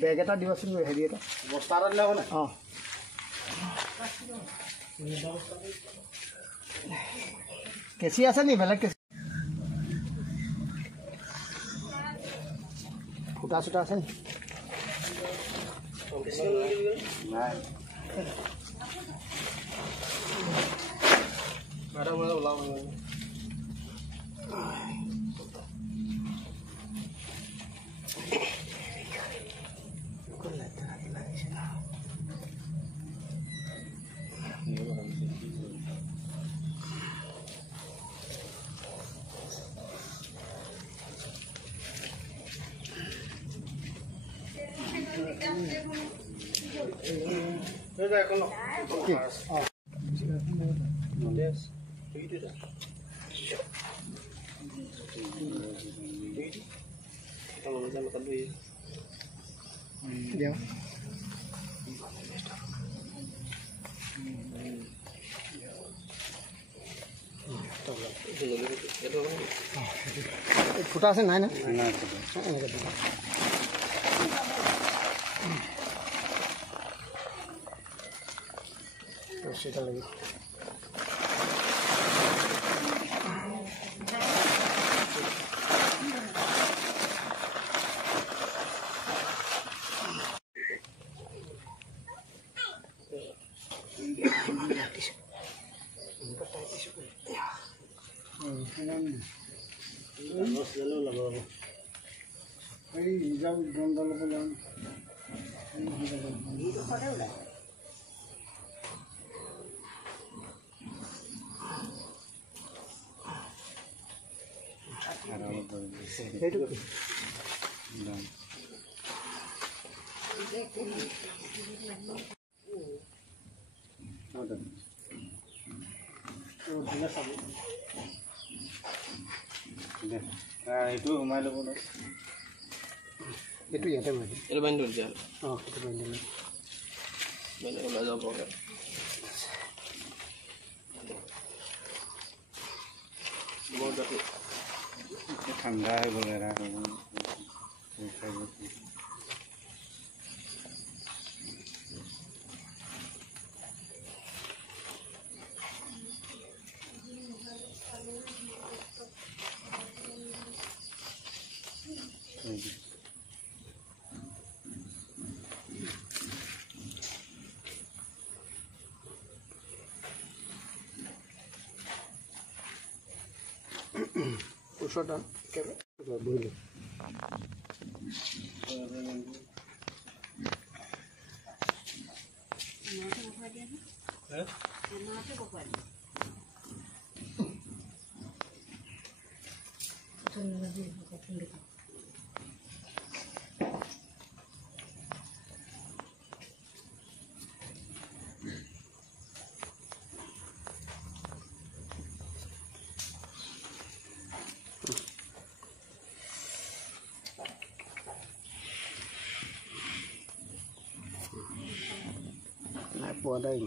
বেগ এটা দিবচোন হেৰি এটা বস্তা এটা দিলে হ'ব নাই অঁ কেঁচি আছে নি বেলেগ কেঁচি ফুটা চুটা আছে নি নাই ওলাব ফুটা আছে নাই না সেটা লাগে এইটো সোমাই ল'ব ন এইটো ইয়াতে মাৰি এইটো বান্ধি দিলে অঁ সেইটো বান্ধি দিলে মানে ওলাই যাব পাৰে ঠাণ্ডা হৈ গ'ল ওচৰত বহিলোঁ পোৱা নাই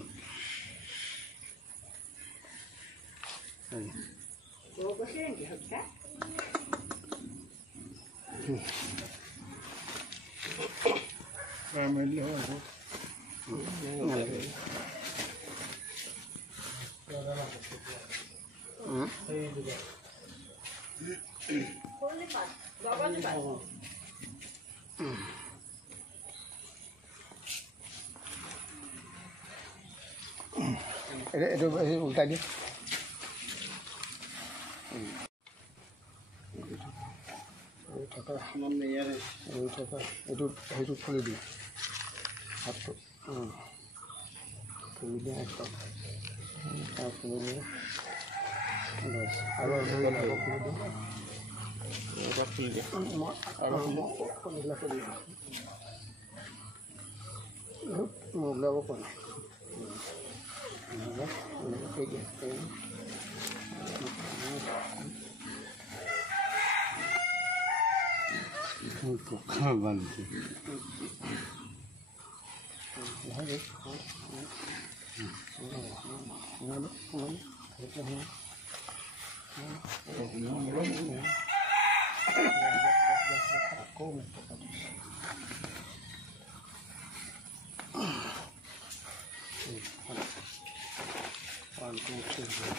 এইটো উল্টাই দিওঁ থকা থকা এইটো সেইটো খুলি দিওঁ হাতটো খুলি দিওঁ একদম খুলি দিওঁ আৰু খুলি দিওঁ খুলি দিওঁ আৰু খুলিলে খুলি দিওঁ মই ওলাব পৰা নাই বান্ধি 1 2 3